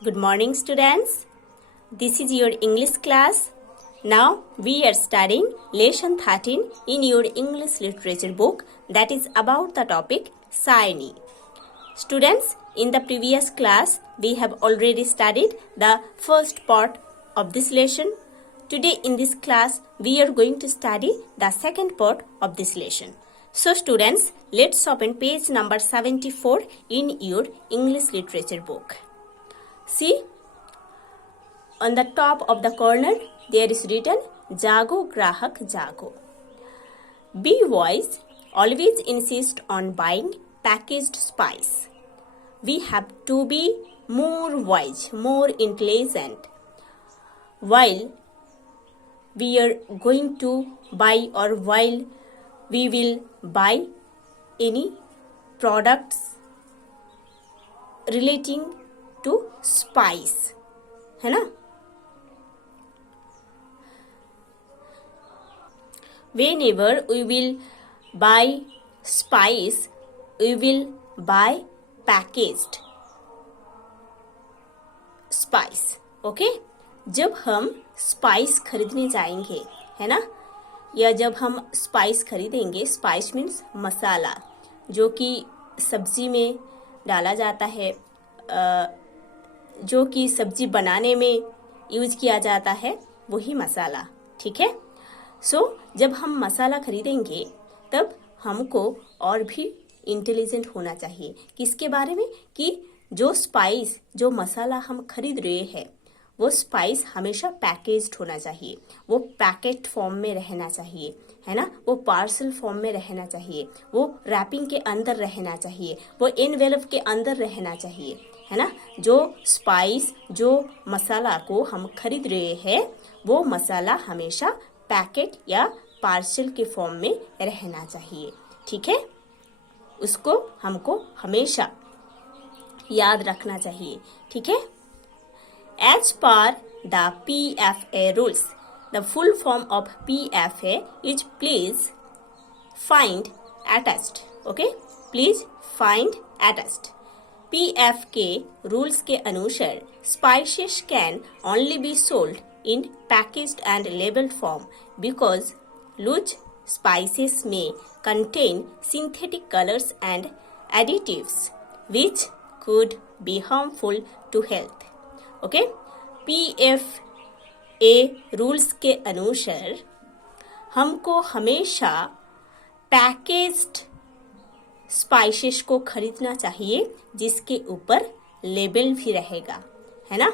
Good morning, students. This is your English class. Now we are studying lesson 13 in your English literature book, that is about the topic Sayani. Students, in the previous class we have already studied the first part of this lesson. Today in this class we are going to study the second part of this lesson. So students, let's open page number 74 in your English literature book. See, on the top of the corner there is written Jago Grahak Jago. Bee boys always insist on buying packaged spice. We have to be more wise, more intelligent. While we are going to buy or while we will buy any products relating to spice, है ना? Whenever we will buy spice, we will buy packaged spice. Okay? जब हम spice खरीदने जाएंगे, है ना? या जब हम spice खरीदेंगे, spice means मसाला, जो कि सब्जी में डाला जाता है, जो कि सब्जी बनाने में यूज किया जाता है, वही मसाला. ठीक है? सो जब हम मसाला खरीदेंगे तब हमको और भी इंटेलिजेंट होना चाहिए. किसके बारे में? कि जो स्पाइस, जो मसाला हम खरीद रहे हैं, वो स्पाइस हमेशा पैकेज्ड होना चाहिए. वो पैकेट फॉर्म में रहना चाहिए, है ना? वो पार्सल फॉर्म में रहना चाहिए. वो रैपिंग के अंदर रहना चाहिए. वो एनवेलप के अंदर रहना चाहिए, है ना? जो स्पाइस, जो मसाला को हम खरीद रहे हैं, वो मसाला हमेशा पैकेट या पार्सल के फॉर्म में रहना चाहिए. ठीक है? उसको हमको हमेशा याद रखना चाहिए. ठीक है? As per the PFA rules, the full form of PFA is please find attached. Okay? Please find attached. PF के रूल्स के अनुसार spices can only be sold in packaged and labeled form because loose spices may contain synthetic colors and additives which could be harmful to health. Okay? PFA rules के अनुसार हमको हमेशा packaged spices को खरीदना चाहिए जिसके ऊपर लेबल भी रहेगा, है ना?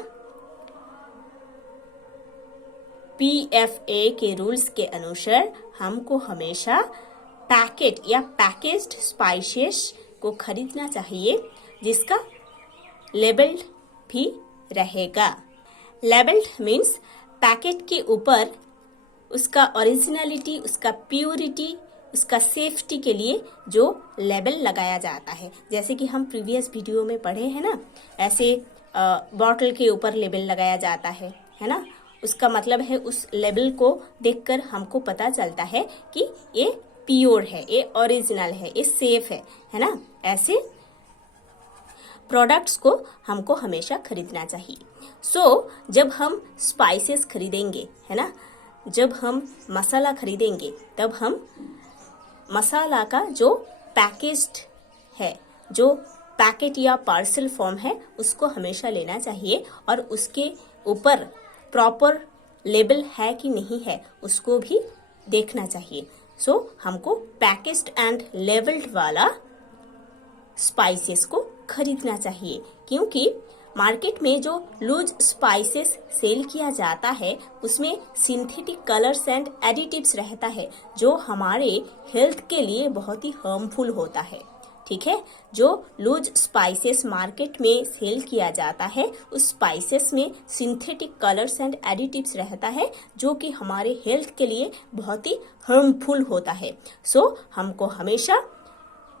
PFA के रूल्स के अनुसार हमको हमेशा पैकेट या पैकेज्ड स्पाइसेस को खरीदना चाहिए जिसका लेबल भी रहेगा. लेबल्ड मीन्स पैकेट के ऊपर उसका ओरिजिनलिटी, उसका प्योरिटी, उसका सेफ्टी के लिए जो लेबल लगाया जाता है. जैसे कि हम प्रीवियस वीडियो में पढ़े हैं ना, ऐसे बॉटल के ऊपर लेबल लगाया जाता है ना? उसका मतलब है उस लेबल को देखकर हमको पता चलता है कि ये प्योर है, ये ओरिजिनल है, ये सेफ है ना? ऐसे प्रोडक्ट्स को हमको हमेशा खरीदना चाहिए. सो जब हम स्पाइसेस खरीदेंगे, है ना, जब हम मसाला खरीदेंगे, तब हम मसाला का जो पैकेज्ड है, जो पैकेट या पार्सल फॉर्म है, उसको हमेशा लेना चाहिए और उसके ऊपर प्रॉपर लेबल है कि नहीं है उसको भी देखना चाहिए. सो हमको पैकेज्ड एंड लेबल्ड वाला स्पाइसेस को खरीदना चाहिए, क्योंकि मार्केट में जो लूज स्पाइसेस सेल किया जाता है उसमें सिंथेटिक कलर्स एंड एडिटिव्स रहता है जो हमारे हेल्थ के लिए बहुत ही हार्मफुल होता है. ठीक है? जो लूज स्पाइसेस मार्केट में सेल किया जाता है उस स्पाइसेस में सिंथेटिक कलर्स एंड एडिटिव्स रहता है जो कि हमारे हेल्थ के लिए बहुत ही हार्मफुल होता है. सो हमको हमेशा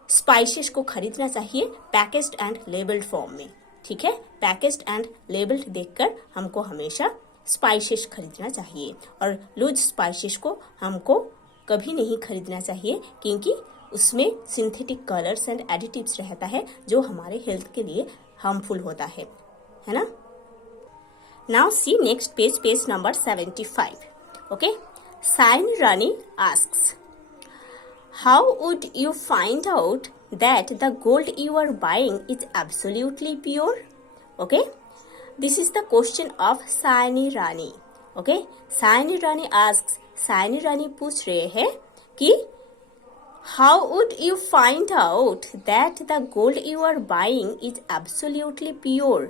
स्पाइसेस को खरीदना चाहिए पैकेज्ड एंड लेबल्ड फॉर्म में. ठीक है? पैकेज्ड एंड लेबल्ड देखकर हमको हमेशा स्पाइसेस खरीदना चाहिए और लूज स्पाइसेस को हमको कभी नहीं खरीदना चाहिए, क्योंकि उसमें सिंथेटिक कलर्स एंड एडिटिव्स रहता है जो हमारे हेल्थ के लिए हार्मफुल होता है ना? Now see next page, page number 75. Okay. Sain Rani asks, how would you find out that the gold you are buying is absolutely pure? Okay. This is the question of Saini Rani. Okay. Saini Rani asks, Saini Rani पूछ रहे हैं कि how would you find out that the gold you are buying is absolutely pure?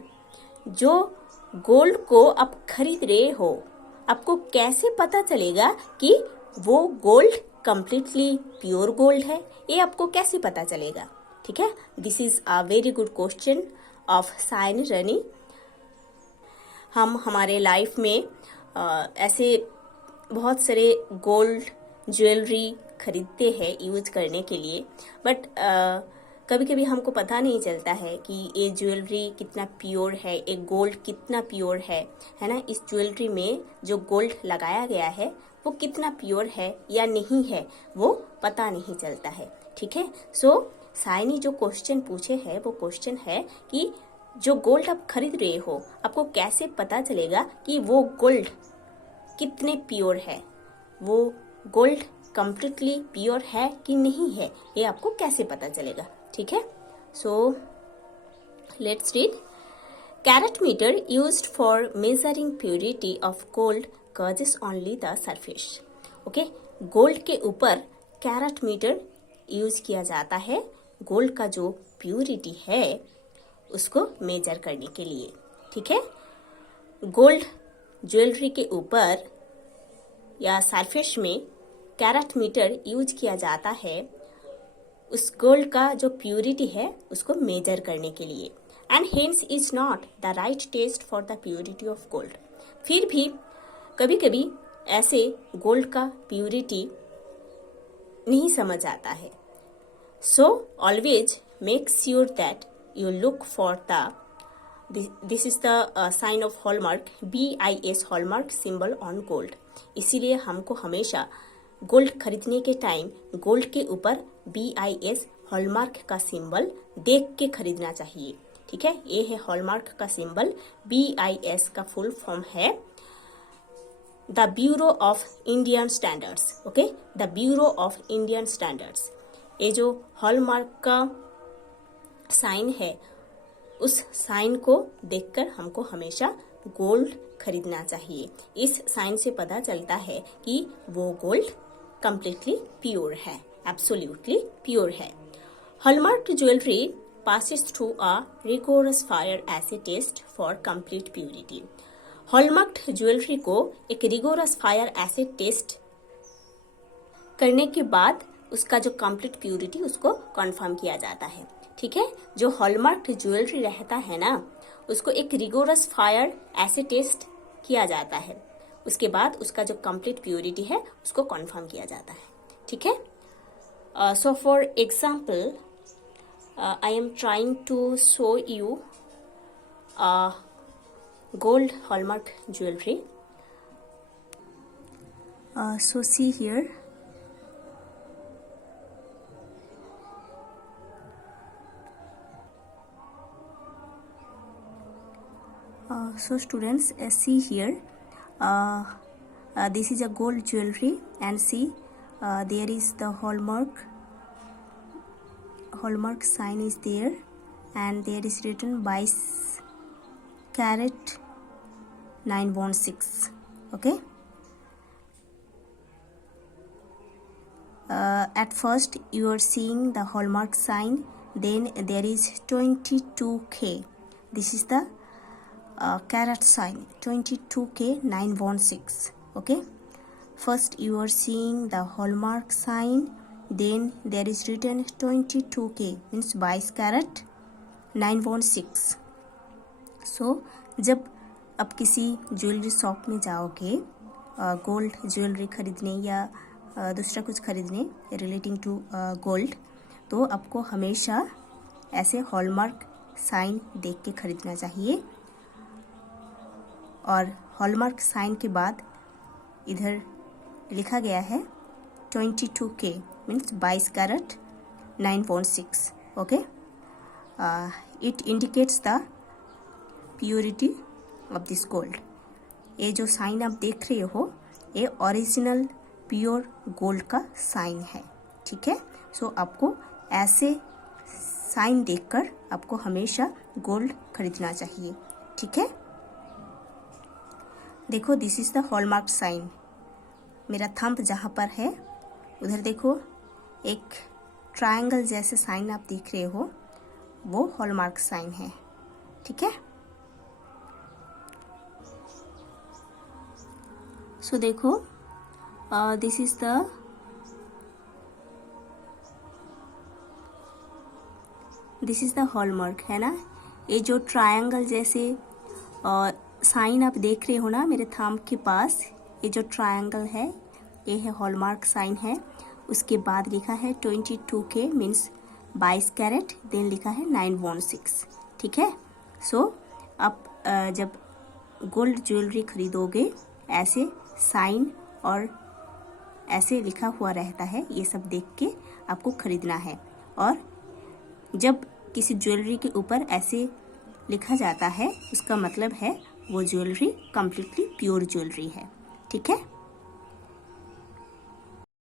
जो gold को आप खरीद रहे हो, आपको कैसे पता चलेगा कि वो गोल्ड कंप्लीटली प्योर गोल्ड है? ये आपको कैसे पता चलेगा? ठीक है, this is a very good question of sine runny. हम हमारे लाइफ में ऐसे बहुत सारे गोल्ड ज्वेलरी खरीदते हैं यूज करने के लिए, बट कभी कभी हमको पता नहीं चलता है कि ये ज्वेलरी कितना प्योर है, एक गोल्ड कितना प्योर है ना। इस ज्वेलरी में जो गोल्ड लगाया गया है वो कितना प्योर है या नहीं है, वो पता नहीं चलता है। ठीक है, सो साइनी जो क्वेश्चन पूछे है वो क्वेश्चन है कि जो गोल्ड आप खरीद रहे हो, आपको कैसे पता चलेगा कि वो गोल्ड कितने प्योर है, वो गोल्ड कंप्लीटली प्योर है कि नहीं है, ये आपको कैसे पता चलेगा? ठीक है, so let's read. Carat meter used for measuring purity of gold gauges only the surface. Okay, gold के ऊपर कैरेट मीटर यूज किया जाता है गोल्ड का जो प्योरिटी है उसको मेजर करने के लिए। ठीक है, गोल्ड ज्वेलरी के ऊपर या सरफेस में कैरेट मीटर यूज किया जाता है उस गोल्ड का जो प्योरिटी है उसको मेजर करने के लिए। And hence is not the right test for the purity of gold. फिर भी कभी कभी ऐसे गोल्ड का प्योरिटी नहीं समझ आता है। So always make sure that you look for this is the sign of hallmark, BIS hallmark symbol on gold। इसीलिए हमको हमेशा गोल्ड खरीदने के टाइम गोल्ड के ऊपर BIS हॉलमार्क का सिंबल देख के खरीदना चाहिए। ठीक है, ये है हॉलमार्क का सिंबल। BIS का फुल फॉर्म है the bureau of Indian standards. Okay, the bureau of Indian standards. ये जो हॉलमार्क का साइन है उस साइन को देखकर हमको हमेशा गोल्ड खरीदना चाहिए। इस साइन से पता चलता है कि वो गोल्ड कंप्लीटली प्योर है, एब्सोल्युटली प्योर है। Hallmark jewellery passes through a rigorous fire acid test for complete purity। Hallmark jewellery को एक रिगोरस फायर एसिड टेस्ट करने के बाद उसका जो कंप्लीट प्योरिटी उसको कंफर्म किया जाता है। ठीक है, जो हॉलमार्क ज्वेलरी रहता है ना उसको एक रिगोरस फायर एसिड टेस्ट किया जाता है, उसके बाद उसका जो कंप्लीट प्योरिटी है उसको कंफर्म किया जाता है। ठीक है, so for example I am trying to show you gold hallmark jewelry। So see here, so students see here, this is a gold jewelry and see there is the hallmark sign is there and there is written 22 carat 916। okay, at first you are seeing the hallmark sign, then there is 22K, this is the carat sign 22K 916। okay, first you are seeing the hallmark sign, then there is written 22K means 22 carat 916। so जब आप किसी jewellery shop में जाओगे gold jewellery खरीदने या दूसरा कुछ खरीदने रिलेटिंग टू गोल्ड, तो आपको हमेशा ऐसे हॉलमार्क साइन देख के खरीदना चाहिए। और हॉलमार्क साइन के बाद इधर लिखा गया है 22K means 22 carat 916। Okay, it indicates the purity of this gold. ये जो साइन आप देख रहे हो ये ओरिजिनल प्योर गोल्ड का साइन है, ठीक है। सो आपको ऐसे साइन देखकर आपको हमेशा गोल्ड खरीदना चाहिए, ठीक है। देखो this is the hallmark sign. मेरा थंब जहाँ पर है उधर देखो एक ट्रायंगल जैसे साइन आप देख रहे हो, वो हॉलमार्क साइन है, ठीक है। सो देखो दिस इज द हॉलमार्क है ना। ये जो ट्रायंगल जैसे साइन आप देख रहे हो ना मेरे थंब के पास, ये जो ट्रायंगल है ये है हॉलमार्क साइन है। उसके बाद लिखा है 22K मीन्स 22 कैरेट, देन लिखा है 916, ठीक है। सो आप जब गोल्ड ज्वेलरी खरीदोगे ऐसे साइन और ऐसे लिखा हुआ रहता है, ये सब देख के आपको खरीदना है। और जब किसी ज्वेलरी के ऊपर ऐसे लिखा जाता है उसका मतलब है वो ज्वेलरी कम्प्लीटली प्योर ज्वेलरी है, ठीक है।